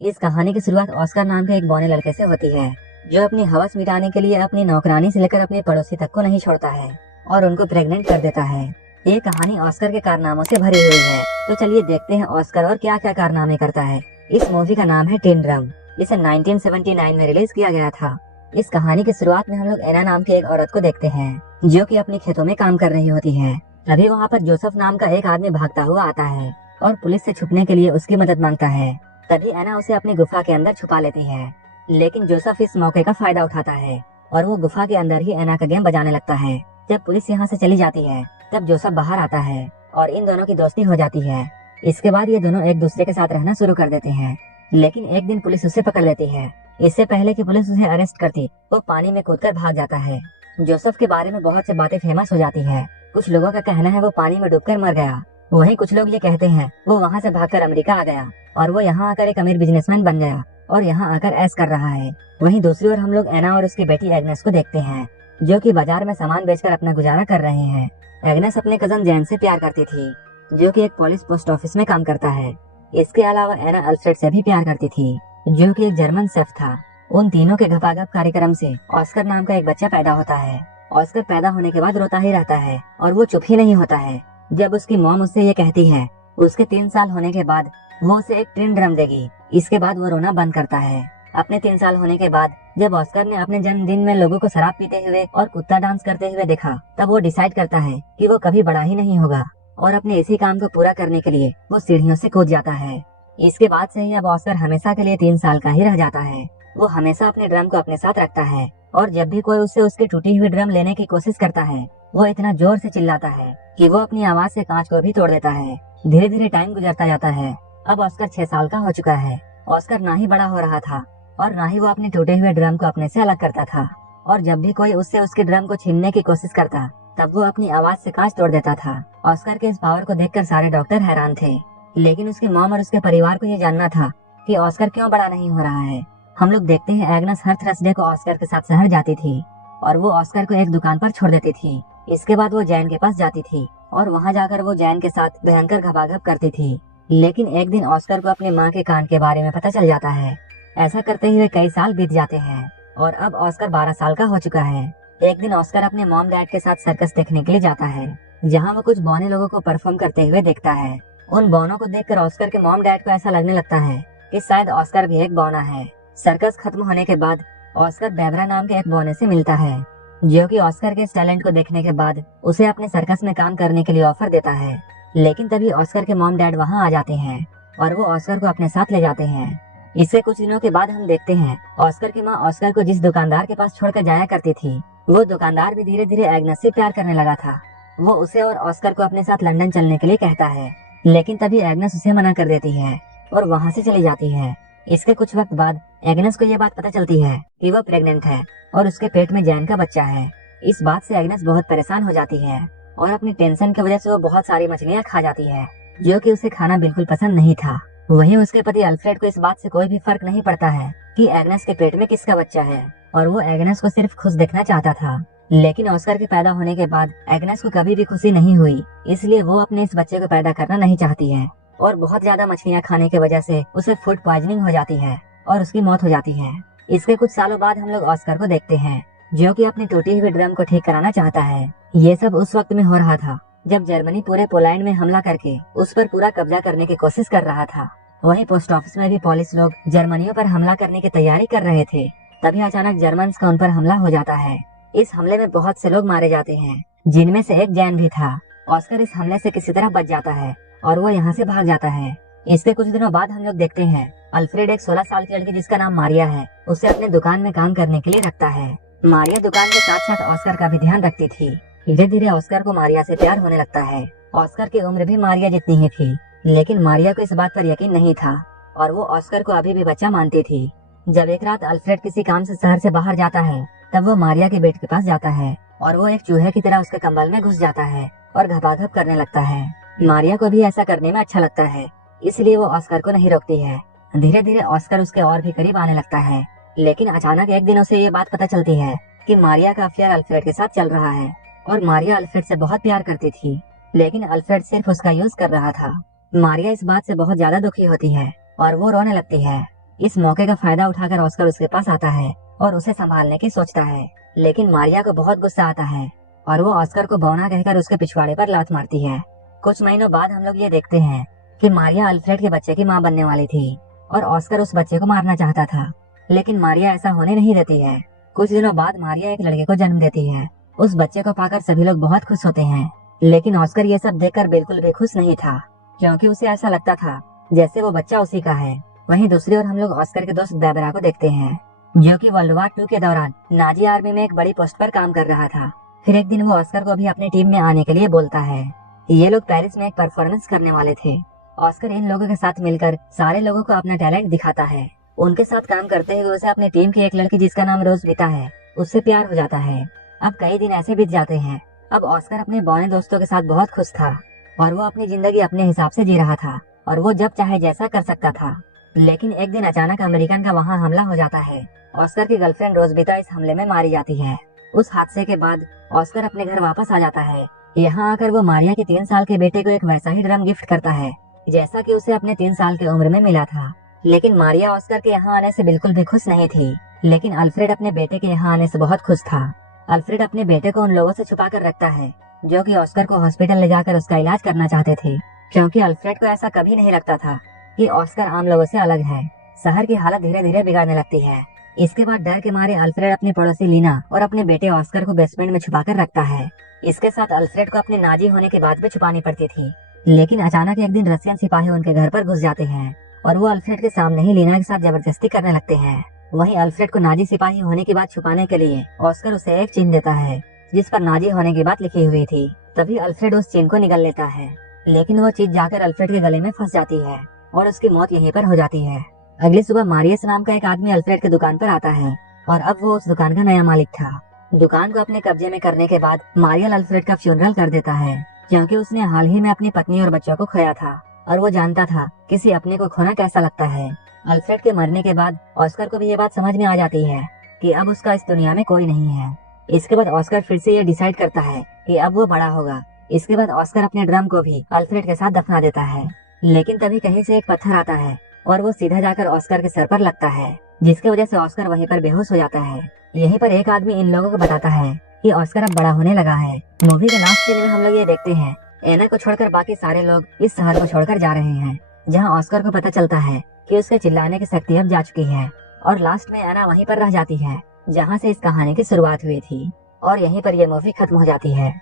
इस कहानी की शुरुआत ऑस्कर नाम के एक बौने लड़के से होती है, जो अपनी हवस मिटाने के लिए अपनी नौकरानी से लेकर अपने पड़ोसी तक को नहीं छोड़ता है और उनको प्रेग्नेंट कर देता है। ये कहानी ऑस्कर के कारनामों से भरी हुई है। तो चलिए देखते हैं ऑस्कर और क्या क्या कारनामे करता है। इस मूवी का नाम है टिन ड्रम। इसे 1979 में रिलीज किया गया था। इस कहानी की शुरुआत में हम लोग एना नाम की एक औरत को देखते हैं, जो कि अपने खेतों में काम कर रही होती है। तभी वहाँ पर जोसेफ नाम का एक आदमी भागता हुआ आता है और पुलिस से छुपने के लिए उसकी मदद मांगता है। तभी एना उसे अपनी गुफा के अंदर छुपा लेती है, लेकिन जोसेफ इस मौके का फायदा उठाता है और वो गुफा के अंदर ही एना का गेम बजाने लगता है। जब पुलिस यहाँ से चली जाती है, तब जोसेफ बाहर आता है और इन दोनों की दोस्ती हो जाती है। इसके बाद ये दोनों एक दूसरे के साथ रहना शुरू कर देते हैं, लेकिन एक दिन पुलिस उसे पकड़ लेती है। इससे पहले कि पुलिस उसे अरेस्ट करती, वो पानी में कूदकर भाग जाता है। जोसेफ के बारे में बहुत सी बातें फेमस हो जाती है। कुछ लोगों का कहना है वो पानी में डूबकर मर गया। वहीं कुछ लोग ये कहते हैं वो वहाँ से भागकर अमेरिका आ गया और वो यहाँ आकर एक अमीर बिजनेसमैन बन गया और यहाँ आकर ऐश कर रहा है। वहीं दूसरी ओर हम लोग एना और उसकी बेटी एग्नेस को देखते हैं, जो कि बाजार में सामान बेचकर अपना गुजारा कर रहे हैं। एग्नेस अपने कजन जैन से प्यार करती थी, जो कि एक पुलिस पोस्ट ऑफिस में काम करता है। इसके अलावा एना अल्फ्रेड से भी प्यार करती थी, जो कि एक जर्मन शेफ था। उन तीनों के घपाघप कार्यक्रम से ऑस्कर नाम का एक बच्चा पैदा होता है। ऑस्कर पैदा होने के बाद रोता ही रहता है और वो चुप ही नहीं होता है। जब उसकी मॉम उससे ये कहती है उसके 3 साल होने के बाद वो उसे एक टिन ड्रम देगी, इसके बाद वो रोना बंद करता है। अपने 3 साल होने के बाद जब ऑस्कर ने अपने जन्मदिन में लोगों को शराब पीते हुए और कुत्ता डांस करते हुए देखा, तब वो डिसाइड करता है कि वो कभी बड़ा ही नहीं होगा और अपने इसी काम को पूरा करने के लिए वो सीढ़ियों से कूद जाता है। इसके बाद से ही अब ऑस्कर हमेशा के लिए 3 साल का ही रह जाता है। वो हमेशा अपने ड्रम को अपने साथ रखता है और जब भी कोई उससे उसकी टूटी हुई ड्रम लेने की कोशिश करता है, वो इतना जोर से चिल्लाता है कि वो अपनी आवाज से कांच को भी तोड़ देता है। धीरे धीरे टाइम गुजरता जाता है। अब ऑस्कर 6 साल का हो चुका है। ऑस्कर ना ही बड़ा हो रहा था और ना ही वो अपने टूटे हुए ड्रम को अपने से अलग करता था, और जब भी कोई उससे उसके ड्रम को छीनने की कोशिश करता, तब वो अपनी आवाज से कांच तोड़ देता था। ऑस्कर के इस पावर को देखकर सारे डॉक्टर हैरान थे, लेकिन उसकी मॉम और उसके परिवार को ये जानना था कि ऑस्कर क्यों बड़ा नहीं हो रहा है। हम लोग देखते हैं एग्नेस हर थर्सडे को ऑस्कर के साथ शहर जाती थी और वो ऑस्कर को एक दुकान पर छोड़ देती थी। इसके बाद वो जैन के पास जाती थी और वहाँ जाकर वो जैन के साथ भयंकर घपाघप करती थी। लेकिन एक दिन ऑस्कर को अपनी माँ के कांड के बारे में पता चल जाता है। ऐसा करते हुए कई साल बीत जाते हैं और अब ऑस्कर 12 साल का हो चुका है। एक दिन ऑस्कर अपने मॉम डैड के साथ सर्कस देखने के लिए जाता है, जहाँ वो कुछ बौने लोगों को परफॉर्म करते हुए देखता है। उन बौनों को देखकर ऑस्कर के मॉम डैड को ऐसा लगने लगता है कि शायद ऑस्कर भी एक बौना है। सर्कस खत्म होने के बाद ऑस्कर बेबरा नाम के एक बौने से मिलता है, जो कि ऑस्कर के इस टैलेंट को देखने के बाद उसे अपने सर्कस में काम करने के लिए ऑफर देता है। लेकिन तभी ऑस्कर के मॉम डैड वहां आ जाते हैं और वो ऑस्कर को अपने साथ ले जाते हैं। इससे कुछ दिनों के बाद हम देखते हैं ऑस्कर की माँ ऑस्कर को जिस दुकानदार के पास छोड़कर जाया करती थी, वो दुकानदार भी धीरे धीरे एग्नेस से प्यार करने लगा था। वो उसे और ऑस्कर को अपने साथ लंदन चलने के लिए कहता है, लेकिन तभी एग्नेस उसे मना कर देती है और वहाँ से चली जाती है। इसके कुछ वक्त बाद एग्नेस को यह बात पता चलती है कि वो प्रेग्नेंट है और उसके पेट में जैन का बच्चा है। इस बात से एग्नेस बहुत परेशान हो जाती है और अपनी टेंशन की वजह से वो बहुत सारी मछलियाँ खा जाती है, जो कि उसे खाना बिल्कुल पसंद नहीं था। वहीं उसके पति अल्फ्रेड को इस बात से कोई भी फर्क नहीं पड़ता है कि एग्नेस के पेट में किसका बच्चा है, और वो एग्नेस को सिर्फ खुश देखना चाहता था। लेकिन ऑस्कर के पैदा होने के बाद एग्नेस को कभी भी खुशी नहीं हुई, इसलिए वो अपने इस बच्चे को पैदा करना नहीं चाहती है और बहुत ज्यादा मछलियाँ खाने की वजह से उसे फूड पॉइजनिंग हो जाती है और उसकी मौत हो जाती है। इसके कुछ सालों बाद हम लोग ऑस्कर को देखते हैं, जो कि अपनी टूटी हुई ड्रम को ठीक कराना चाहता है। ये सब उस वक्त में हो रहा था जब जर्मनी पूरे पोलैंड में हमला करके उस पर पूरा कब्जा करने की कोशिश कर रहा था। वहीं पोस्ट ऑफिस में भी पुलिस लोग जर्मनियों पर हमला करने की तैयारी कर रहे थे। तभी अचानक जर्मन्स का उन पर हमला हो जाता है। इस हमले में बहुत से लोग मारे जाते हैं, जिनमें से एक जैन भी था। ऑस्कर इस हमले से किसी तरह बच जाता है और वो यहाँ से भाग जाता है। इसके कुछ दिनों बाद हम लोग देखते हैं अल्फ्रेड एक 16 साल की लड़की जिसका नाम मारिया है, उसे अपने दुकान में काम करने के लिए रखता है। मारिया दुकान के साथ साथ ऑस्कर का भी ध्यान रखती थी। धीरे धीरे ऑस्कर को मारिया से प्यार होने लगता है। ऑस्कर की उम्र भी मारिया जितनी ही थी, लेकिन मारिया को इस बात पर यकीन नहीं था और वो ऑस्कर को अभी भी बच्चा मानती थी। जब एक रात अल्फ्रेड किसी काम से शहर से बाहर जाता है, तब वो मारिया के बेड के पास जाता है और वो एक चूहे की तरह उसके कंबल में घुस जाता है और घपाघप करने लगता है। मारिया को भी ऐसा करने में अच्छा लगता है, इसलिए वो ऑस्कर को नहीं रोकती है। धीरे धीरे ऑस्कर उसके और भी करीब आने लगता है, लेकिन अचानक एक दिन उसे ये बात पता चलती है कि मारिया का अफेयर अल्फ्रेड के साथ चल रहा है और मारिया अल्फ्रेड से बहुत प्यार करती थी, लेकिन अल्फ्रेड सिर्फ उसका यूज कर रहा था। मारिया इस बात से बहुत ज्यादा दुखी होती है और वो रोने लगती है। इस मौके का फायदा उठाकर ऑस्कर उसके पास आता है और उसे संभालने की सोचता है, लेकिन मारिया को बहुत गुस्सा आता है और वो ऑस्कर को बौना कहकर उसके पिछवाड़े पर लात मारती है। कुछ महीनों बाद हम लोग ये देखते हैं कि मारिया अल्फ्रेड के बच्चे की मां बनने वाली थी और ऑस्कर उस बच्चे को मारना चाहता था, लेकिन मारिया ऐसा होने नहीं देती है। कुछ दिनों बाद मारिया एक लड़के को जन्म देती है। उस बच्चे को पाकर सभी लोग बहुत खुश होते हैं, लेकिन ऑस्कर ये सब देखकर बिल्कुल भी खुश नहीं था, क्योंकि उसे ऐसा लगता था जैसे वो बच्चा उसी का है। वहीं दूसरी ओर हम लोग ऑस्कर के दोस्त बेबरा को देखते हैं, जो कि वर्ल्ड वार 2 के दौरान नाजी आर्मी में एक बड़ी पोस्ट पर काम कर रहा था। फिर एक दिन वो ऑस्कर को भी अपनी टीम में आने के लिए बोलता है। ये लोग पेरिस में एक परफॉर्मेंस करने वाले थे। ऑस्कर इन लोगों के साथ मिलकर सारे लोगों को अपना टैलेंट दिखाता है। उनके साथ काम करते हुए उसे अपनी टीम की एक लड़की जिसका नाम रोज बीता है, उससे प्यार हो जाता है। अब कई दिन ऐसे बीत जाते हैं। अब ऑस्कर अपने बौने दोस्तों के साथ बहुत खुश था और वो अपनी जिंदगी अपने हिसाब से जी रहा था और वो जब चाहे जैसा कर सकता था। लेकिन एक दिन अचानक अमेरिकन का वहाँ हमला हो जाता है। ऑस्कर की गर्लफ्रेंड रोजबीता इस हमले में मारी जाती है। उस हादसे के बाद ऑस्कर अपने घर वापस आ जाता है। यहाँ आकर वो मारिया के 3 साल के बेटे को एक वैसा ही ड्रम गिफ्ट करता है जैसा कि उसे अपने 3 साल की उम्र में मिला था। लेकिन मारिया ऑस्कर के यहाँ आने से बिल्कुल भी खुश नहीं थी, लेकिन अल्फ्रेड अपने बेटे के यहाँ आने से बहुत खुश था। अल्फ्रेड अपने बेटे को उन लोगों से छुपा कर रखता है जो कि ऑस्कर को हॉस्पिटल ले जाकर उसका इलाज करना चाहते थे, क्योंकि अल्फ्रेड को ऐसा कभी नहीं लगता था कि ऑस्कर आम लोगों से अलग है। शहर की हालत धीरे धीरे बिगड़ने लगती है। इसके बाद डर के मारे अल्फ्रेड अपनी पड़ोसी लीना और अपने बेटे ऑस्कर को बेसमेंट में छुपा कर रखता है। इसके साथ अल्फ्रेड को अपने नाजी होने की बात भी छुपानी पड़ती थी, लेकिन अचानक एक दिन रशियन सिपाही उनके घर पर घुस जाते हैं और वो अल्फ्रेड के सामने ही लीना के साथ जबरदस्ती करने लगते हैं। वहीं अल्फ्रेड को नाजी सिपाही होने की बात छुपाने के लिए ऑस्कर उसे एक चिन्ह देता है जिस पर नाजी होने की बात लिखी हुई थी। तभी अल्फ्रेड उस चिन्ह को निगल लेता है, लेकिन वो चीज जाकर अल्फ्रेड के गले में फंस जाती है और उसकी मौत यहीं पर हो जाती है। अगली सुबह मारियस नाम का एक आदमी अल्फ्रेड की दुकान पर आता है और अब वो उस दुकान का नया मालिक था। दुकान को अपने कब्जे में करने के बाद मारियल अल्फ्रेड का फ्यूनरल कर देता है, क्योंकि उसने हाल ही में अपनी पत्नी और बच्चों को खोया था और वो जानता था किसी अपने को खोना कैसा लगता है। अल्फ्रेड के मरने के बाद ऑस्कर को भी ये बात समझ में आ जाती है कि अब उसका इस दुनिया में कोई नहीं है। इसके बाद ऑस्कर फिर से ये डिसाइड करता है कि अब वो बड़ा होगा। इसके बाद ऑस्कर अपने ड्रम को भी अल्फ्रेड के साथ दफना देता है, लेकिन तभी कहीं से एक पत्थर आता है और वो सीधा जाकर ऑस्कर के सर पर लगता है, जिसकी वजह से ऑस्कर वहीं पर बेहोश हो जाता है। यहीं पर एक आदमी इन लोगों को बताता है कि ऑस्कर अब बड़ा होने लगा है। मूवी के लास्ट सीन में हम लोग ये देखते हैं एना को छोड़कर बाकी सारे लोग इस शहर को छोड़कर जा रहे हैं, जहाँ ऑस्कर को पता चलता है कि उसके चिल्लाने की शक्ति अब जा चुकी है। और लास्ट में एना वहीं पर रह जाती है जहाँ से इस कहानी की शुरुआत हुई थी और यहीं पर यह मूवी खत्म हो जाती है।